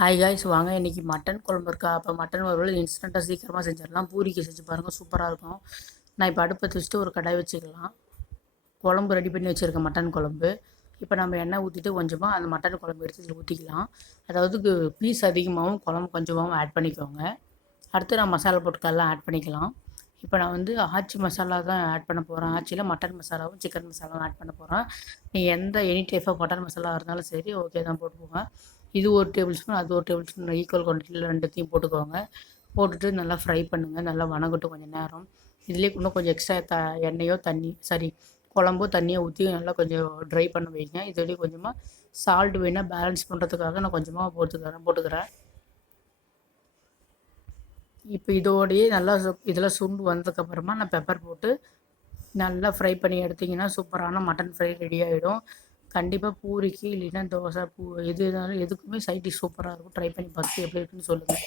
Hi guys, வாங்க இன்றைக்கி mutton குழம்பு இருக்கா. அப்போ மட்டன் வறுவல் இன்ஸ்டண்ட்டாக சீக்கிரமாக செஞ்சிடலாம். பூரிக்கு செஞ்சு பாருங்கள், சூப்பராக இருக்கும். நான் இப்போ அடுப்பை வச்சுட்டு ஒரு கடாய் வச்சுக்கலாம். குழம்பு ரெடி பண்ணி வச்சுருக்கேன், மட்டன் குழம்பு. இப்போ நம்ம எண்ணெய் ஊற்றிட்டு கொஞ்சமாக அந்த மட்டன் குழம்பு எடுத்து இதில் ஊற்றிக்கலாம். அதாவது பீஸ் அதிகமாகவும் குழம்பு கொஞ்சமாகவும் ஆட் பண்ணிக்கோங்க. அடுத்து நான் மசாலா பொருட்கள்லாம் ஆட் பண்ணிக்கலாம். இப்போ நான் வந்து ஆச்சி மசாலா தான் ஆட் பண்ண போகிறேன். ஆச்சியில் மட்டன் மசாலாவும் சிக்கன் மசாலாவும் ஆட் பண்ண போகிறேன். நீங்கள் any type of mutton masala இருந்தாலும் சரி, ஓகே தான் போட்டுக்கோங்க. இது ஒரு டேபிள் ஸ்பூன், அது ஒரு டேபிள் ஸ்பூன், ஈக்குவல் குவான்டிட்டியில் ரெண்டுத்தையும் போட்டுக்கோங்க. போட்டுட்டு நல்லா ஃப்ரை பண்ணுங்கள். நல்லா வணங்கட்டும் கொஞ்சம் நேரம். இதுலேயே இன்னும் கொஞ்சம் எக்ஸ்ட்ரா எண்ணெயோ குழம்போ தண்ணியோ ஊற்றி நல்லா கொஞ்சம் ட்ரை பண்ண வைங்க. இதுலேயே கொஞ்சமாக சால்ட் வேணால் பேலன்ஸ் பண்ணுறதுக்காக நான் கொஞ்சமாக போட்டுக்கிறேன். இப்போ இதோடையே நல்லா இதெல்லாம் சுண்டு வந்ததுக்கப்புறமா நான் பெப்பர் போட்டு நல்லா ஃப்ரை பண்ணி எடுத்திங்கன்னா சூப்பரான மட்டன் ஃப்ரை ரெடி ஆகிடும். கண்டிப்பாக பூரிக்கு இல்லைன்னா தோசை எது இருந்தாலும் எதுக்குமே சைட் டிஷ் சூப்பராக இருக்கும். ட்ரை பண்ணி பார்த்துட்டு எப்படி இருக்குன்னு சொல்லுங்கள்.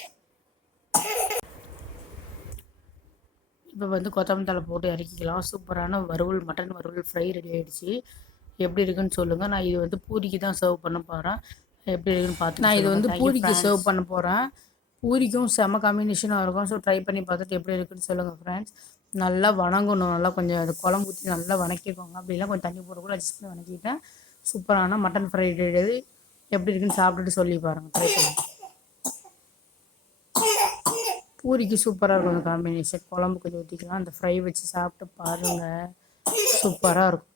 இப்போ வந்து கொத்தமல்லி தழை போட்டு இறக்கிக்கலாம். சூப்பரான மட்டன் வறுவல் ஃப்ரை ரெடி ஆகிடுச்சு. எப்படி இருக்குன்னு சொல்லுங்கள். நான் இது வந்து பூரிக்கு தான் சர்வ் பண்ண போகிறேன். எப்படி இருக்குன்னு பார்த்து நான் இது வந்து பூரிக்கு சர்வ் பண்ண போகிறேன். பூரிக்கும் செம காம்பினேஷனாக இருக்கும். ஸோ ட்ரை பண்ணி பார்த்துட்டு எப்படி இருக்குன்னு சொல்லுங்கள் ஃப்ரெண்ட்ஸ். நல்லா வணங்கணும். நல்லா கொஞ்சம் அது குழம்பு ஊற்றி நல்லா வணக்கிக்கோங்க. அப்படிலாம் கொஞ்சம் தண்ணி போட்டு கூட அட்ஜஸ்ட் பண்ணி வணக்கிட்டேன். சூப்பரான மட்டன் ஃப்ரை ரெடி. எப்படி இருக்குன்னு சாப்பிட்டுட்டு சொல்லி பாருங்கள். ட்ரை பண்ணி பூரிக்கு சூப்பராக இருக்கும் அந்த காம்பினேஷன். குழம்பு கொஞ்சம் ஊற்றிக்கலாம். அந்த ஃப்ரை வச்சு சாப்பிட்டு பாருங்கள், சூப்பராக இருக்கும்.